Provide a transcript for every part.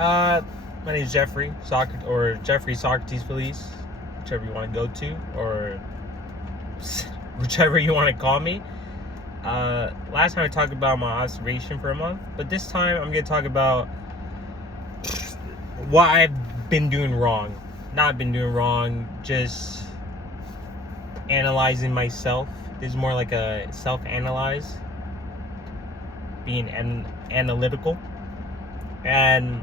Uh, my name is Jeffrey Socrates, or Jeffrey Socrates Police, whichever you want to go to, or whichever you want to call me. Last time I talked about my observation for a month, but this time I'm gonna talk about what I've been doing wrong. Not been doing wrong, just analyzing myself. This is more like a self-analyze, being analytical, and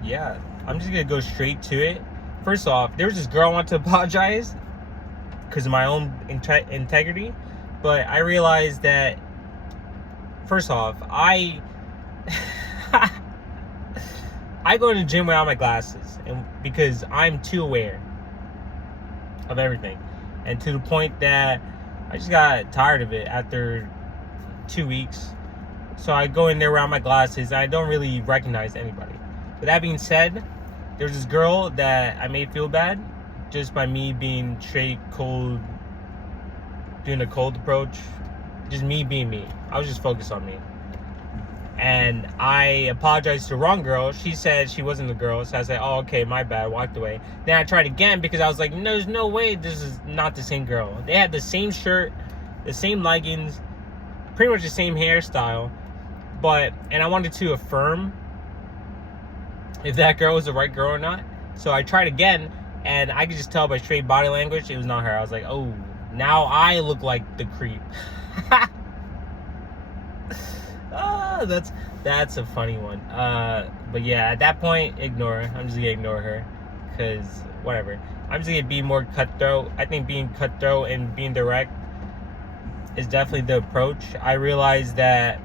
yeah, I'm just gonna go straight to it. First off, there was this girl I want to apologize because of my own integrity, but I realized that first off, I go to the gym without my glasses, and because I'm too aware of everything, and to the point that I just got tired of it after 2 weeks. So I go in there without my glasses, and I don't really recognize anybody. With that being said, there's this girl that I made feel bad just by me being straight cold, doing a cold approach, just me being me. I was just focused on me. And I apologized to the wrong girl. She said she wasn't the girl, so I said, oh, okay, my bad, walked away. Then I tried again because I was like, no, there's no way this is not the same girl. They had the same shirt, the same leggings, pretty much the same hairstyle, and I wanted to affirm if that girl was the right girl or not. So I tried again, and I could just tell by straight body language it was not her. I was like, oh, now I look like the creep. That's a funny one. But yeah, at that point, ignore her. I'm just gonna ignore her, because whatever. I'm just gonna be more cutthroat. I think being cutthroat and being direct is definitely the approach. I realized that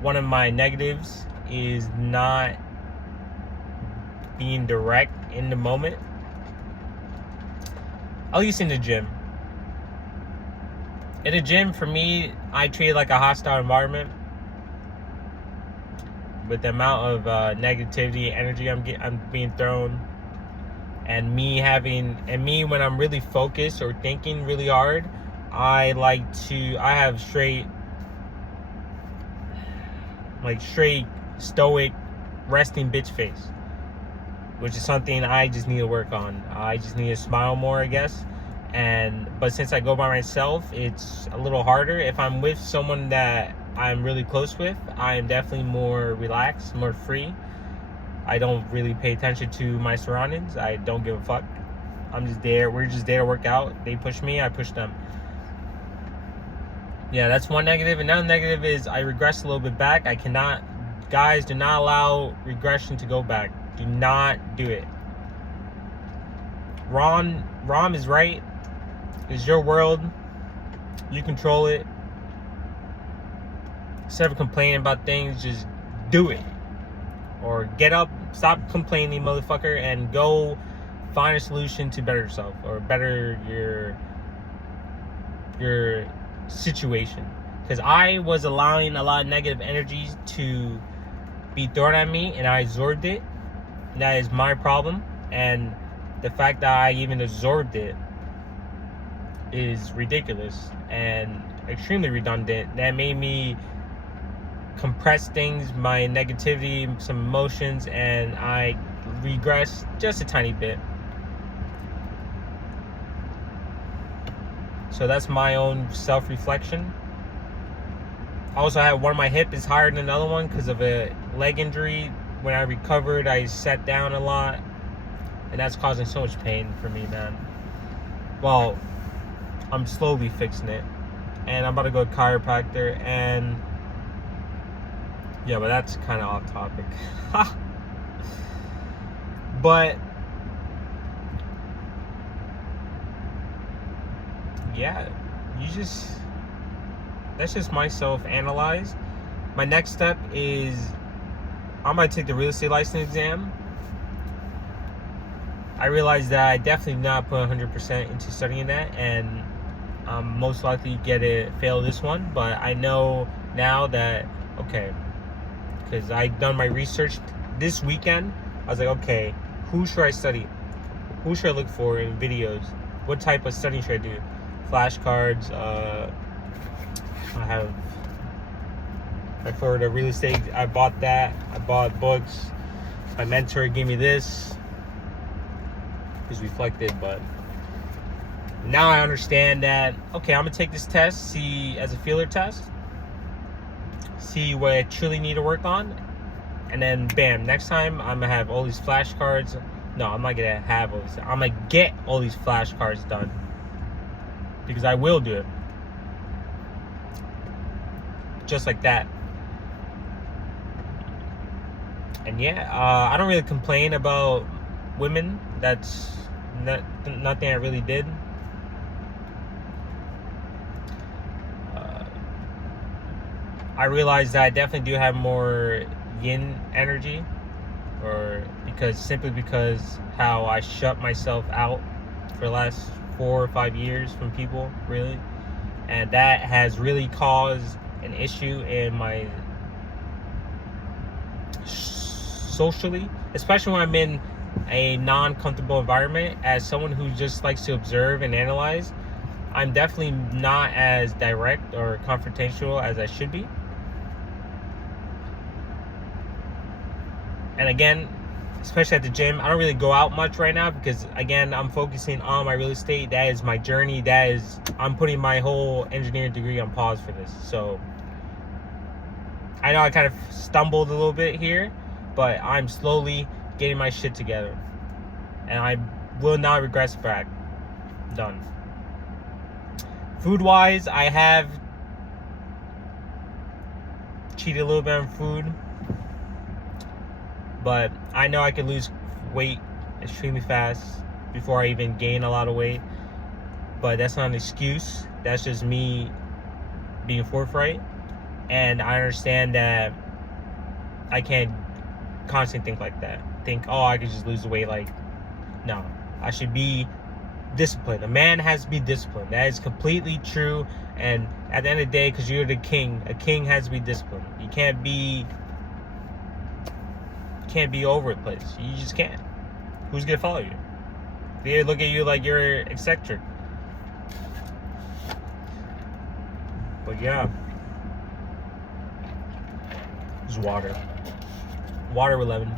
one of my negatives is not being direct in the moment, at least in the gym. In the gym, for me, I treat it like a hostile environment. With the amount of negativity, energy I'm being thrown, and me when I'm really focused or thinking really hard, I have straight stoic resting bitch face, which is something I just need to work on. I just need to smile more, I guess. But since I go by myself, it's a little harder. If I'm with someone that I'm really close with, I am definitely more relaxed, more free. I don't really pay attention to my surroundings. I don't give a fuck. I'm just there. We're just there to work out. They push me, I push them. Yeah, that's one negative. Another negative is I regress a little bit back. Guys, do not allow regression to go back. Do not do it. Rom is right. It's your world. You control it. Instead of complaining about things, just do it. Or get up, stop complaining, motherfucker, and go find a solution to better yourself or better your situation. Because I was allowing a lot of negative energies to be thrown at me, and I absorbed it. And that is my problem. And the fact that I even absorbed it is ridiculous and extremely redundant. That made me compress things, my negativity, some emotions, and I regress just a tiny bit. So that's my own self-reflection. Also, I have one of my hip is higher than another one because of a leg injury. When I recovered, I sat down a lot, and that's causing so much pain for me, man. Well, I'm slowly fixing it, and I'm about to go to chiropractor, and yeah, but that's kind of off topic. But yeah, that's just my self-analyze. My next step is I'm gonna take the real estate license exam. I realized that I definitely did not put 100% into studying that, and most likely fail this one. But I know now that, okay, because I done my research this weekend. I was like, okay, who should I study? Who should I look for in videos? What type of studying should I do? Flashcards. I have Like for the real estate, I bought that. I bought books. My mentor gave me this. It's reflected, but now I understand that, okay, I'm gonna take this test, see as a feeler test, see what I truly need to work on, and then bam, next time I'm gonna have all these flashcards. No, I'm not gonna have all these. I'm gonna get all these flashcards done because I will do it. Just like that. And yeah, I don't really complain about women. That's nothing I really did. I realized that I definitely do have more yin energy, simply because how I shut myself out for the last 4 or 5 years from people, really, and that has really caused an issue in my socially, especially when I'm in a non-comfortable environment. As someone who just likes to observe and analyze, I'm definitely not as direct or confrontational as I should be. And again, especially at the gym, I don't really go out much right now because, again, I'm focusing on my real estate. That is my journey. I'm putting my whole engineering degree on pause for this. So I know I kind of stumbled a little bit here, but I'm slowly getting my shit together. And I will not regress back. Done. Food-wise, I have cheated a little bit on food. But I know I can lose weight extremely fast before I even gain a lot of weight. But that's not an excuse. That's just me being forthright. And I understand that I can't constantly think like that. Think, oh, I could just lose the weight. Like, no. I should be disciplined. A man has to be disciplined. That is completely true. And at the end of the day, because you're the king, a king has to be disciplined. You can't be over the place. You just can't. Who's gonna follow you? They look at you like you're eccentric. But yeah, there's water with lemon.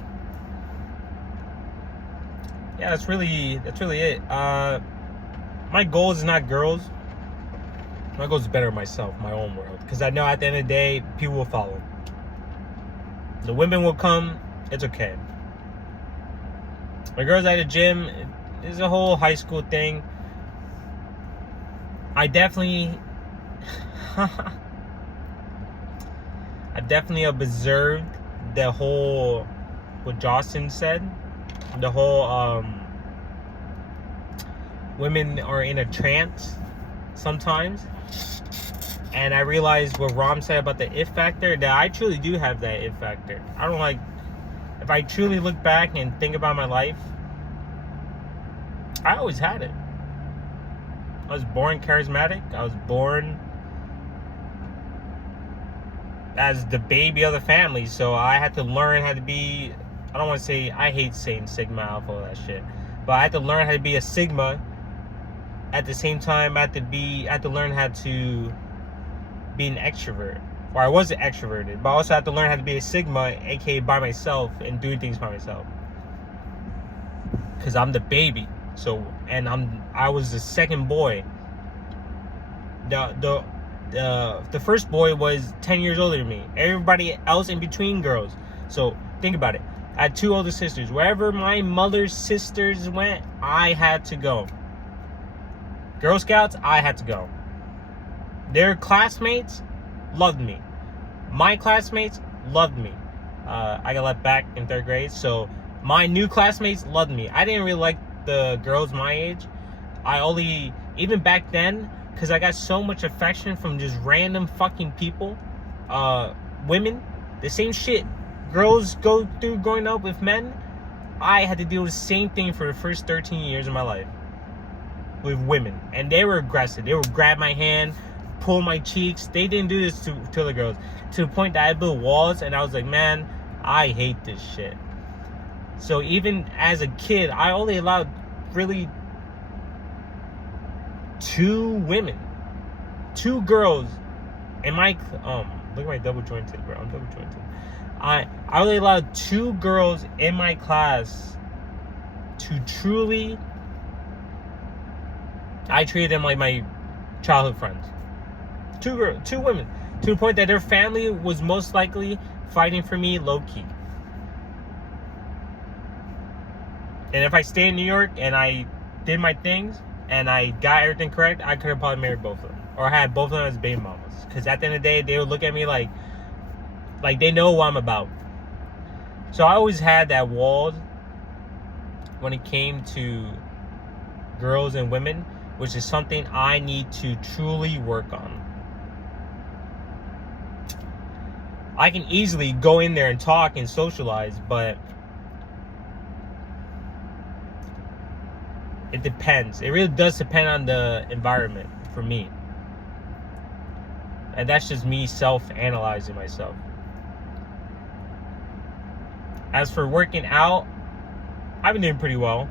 Yeah, that's really it. My goal is not girls. My goal is better myself, my own world, because I know at the end of the day, people will follow. The women will come. It's okay. My girls at the gym is a whole high school thing. I definitely observed the whole, what Justin said, the whole women are in a trance sometimes. And I realized what Ram said about the if factor, that I truly do have that if factor. If I truly look back and think about my life, I always had it. I was born charismatic. I was born as the baby of the family, so I had to learn how to be, I don't want to say, I hate saying Sigma Alpha, all that shit, but I had to learn how to be a Sigma. At the same time, I had to learn how to be an extrovert. Or I was extroverted, but I also had to learn how to be a Sigma, aka by myself, and do things by myself. Cause I'm the baby, I was the second boy. The first boy was 10 years older than me. Everybody else in between girls. So think about it. I had 2 older sisters. Wherever my mother's sisters went, I had to go. Girl Scouts, I had to go. Their classmates loved me. My classmates loved me. I got left back in 3rd grade, so my new classmates loved me. I didn't really like the girls my age. Even back then, because I got so much affection from just random fucking people, women, the same shit girls go through growing up with men. I had to deal with the same thing for the first 13 years of my life with women, and they were aggressive. They would grab my hand, pull my cheeks. They didn't do this to other girls, to the point that I built walls, and I was like, man, I hate this shit. So even as a kid, I only allowed really 2 women, 2 girls in my Look at my double jointed, bro. I'm double jointed. I only allowed 2 girls in my class to truly. I treated them like my childhood friends. 2 women, to the point that their family was most likely fighting for me low key. And if I stayed in New York and I did my things and I got everything correct, I could have probably married both of them, or had both of them as baby mamas. Because at the end of the day, they would look at me like they know what I'm about. So I always had that wall when it came to girls and women, which is something I need to truly work on. I can easily go in there and talk and socialize, but it depends. It really does depend on the environment for me. And that's just me self-analyzing myself. As for working out, I've been doing pretty well.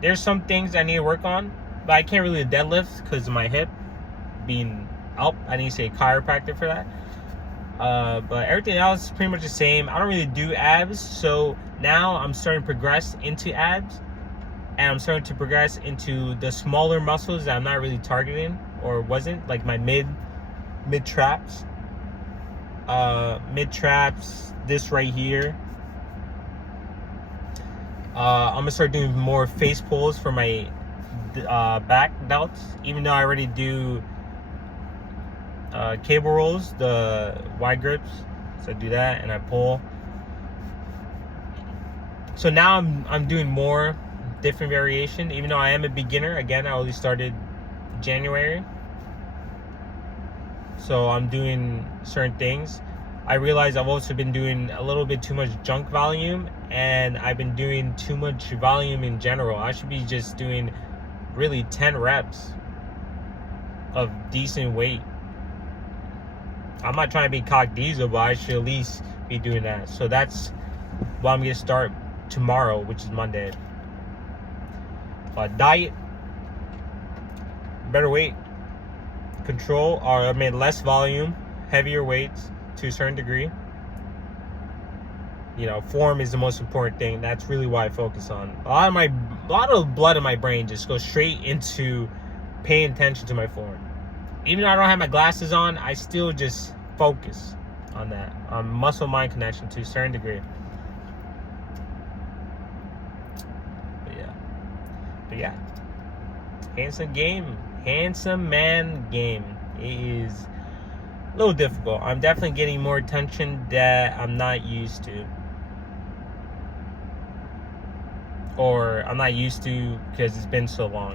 There's some things I need to work on, but I can't really deadlift because of my hip being up. I need to see a chiropractor for that. But everything else is pretty much the same. I don't really do abs, so now I'm starting to progress into abs, and I'm starting to progress into the smaller muscles that I'm not really targeting, or wasn't, like my mid traps. Mid traps, this right here. I'm gonna start doing more face pulls for my back delts, even though I already do cable rolls, the wide grips. So I do that and I pull. So now I'm doing more different variation, even though I am a beginner. Again, I only started January, so I'm doing certain things. I realize I've also been doing a little bit too much junk volume, and I've been doing too much volume in general. I should be just doing really 10 reps of decent weight. I'm not trying to be cock diesel, but I should at least be doing that. So that's what I'm going to start tomorrow, which is Monday. Diet, better weight control, or I mean less volume, heavier weights to a certain degree. You know, form is the most important thing. That's really what I focus on. A lot of blood in my brain just goes straight into paying attention to my form. Even though I don't have my glasses on, I still just focus on that, on muscle-mind connection to a certain degree. But yeah, handsome man game. It is a little difficult. I'm definitely getting more attention that I'm not used to, or I'm not used to because it's been so long.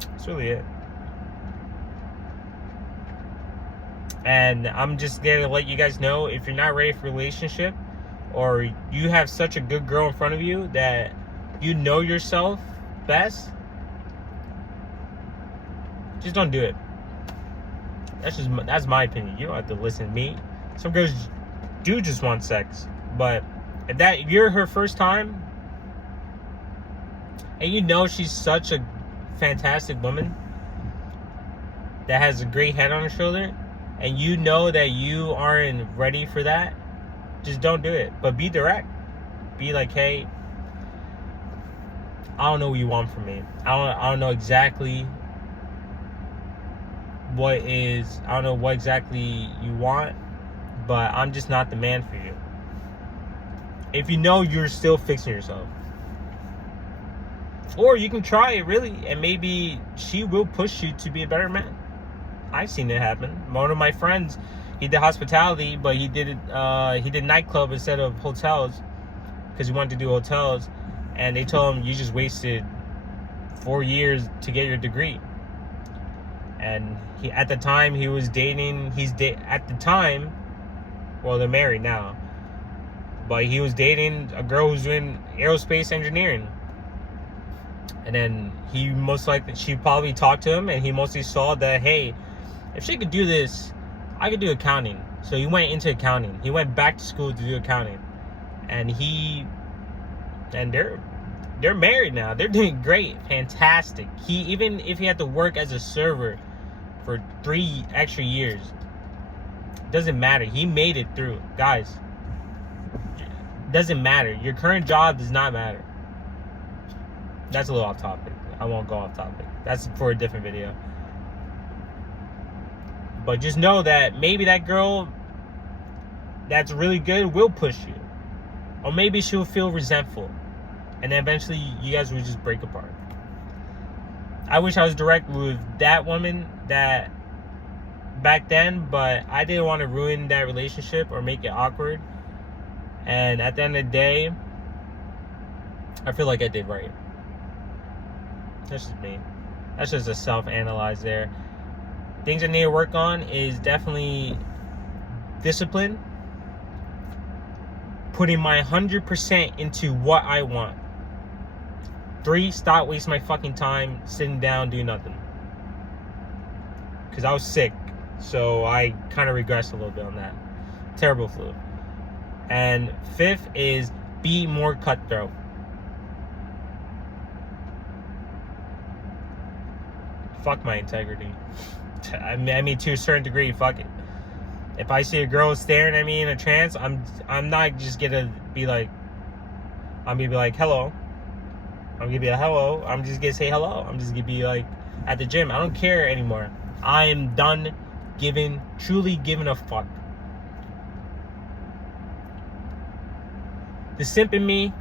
That's really it. And I'm just there to let you guys know, if you're not ready for a relationship, or you have such a good girl in front of you that you know yourself best, just don't do it. That's my opinion. You don't have to listen to me. Some girls do just want sex, but if you're her first time and you know she's such a fantastic woman that has a great head on her shoulder, and you know that you aren't ready for that, just don't do it. But be direct. Be like, hey, I don't know what you want from me. I don't know exactly what exactly you want, but I'm just not the man for you. If you know you're still fixing yourself. Or you can try it, really, and maybe she will push you to be a better man. I've seen it happen. One of my friends, he did hospitality, but he did nightclub instead of hotels, because he wanted to do hotels, and they told him, you just wasted 4 years to get your degree. And at the time he was dating, well, they're married now, but he was dating a girl who's doing aerospace engineering. And then she probably talked to him, and he mostly saw that, hey, if she could do this, I could do accounting. So he went into accounting. He went back to school to do accounting. And they're married now. They're doing great. Fantastic. Even if he had to work as a server for 3 extra years, Doesn't matter. He made it through. Guys, doesn't matter. Your current job does not matter. That's a little off topic. I won't go off topic. That's for a different video. But just know that maybe that girl that's really good will push you. Or maybe she'll feel resentful. And then eventually you guys will just break apart. I wish I was direct with that woman that back then, but I didn't want to ruin that relationship or make it awkward. And at the end of the day, I feel like I did right. That's just me. That's just a self-analyze there. Things I need to work on is definitely discipline. Putting my 100% into what I want. 3, stop wasting my fucking time sitting down doing nothing. Because I was sick. So I kind of regressed a little bit on that. Terrible flu. And 5th is be more cutthroat. Fuck my integrity. I mean, to a certain degree, fuck it. If I see a girl staring at me in a trance, I'm not just gonna be like, I'm gonna be like, hello. I'm gonna be like, hello. I'm just gonna say hello. I'm just gonna be like, at the gym. I don't care anymore. I am done truly giving a fuck. The simp in me,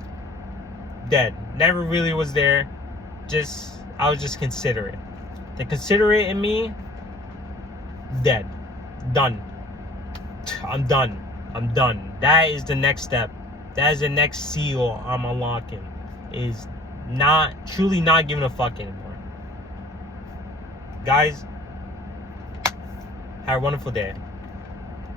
dead. Never really was there. I was just considerate. The considerate in me, dead. Done. I'm done. I'm done. That is the next step. That is the next seal I'm unlocking. Is truly not giving a fuck anymore. Guys, have a wonderful day.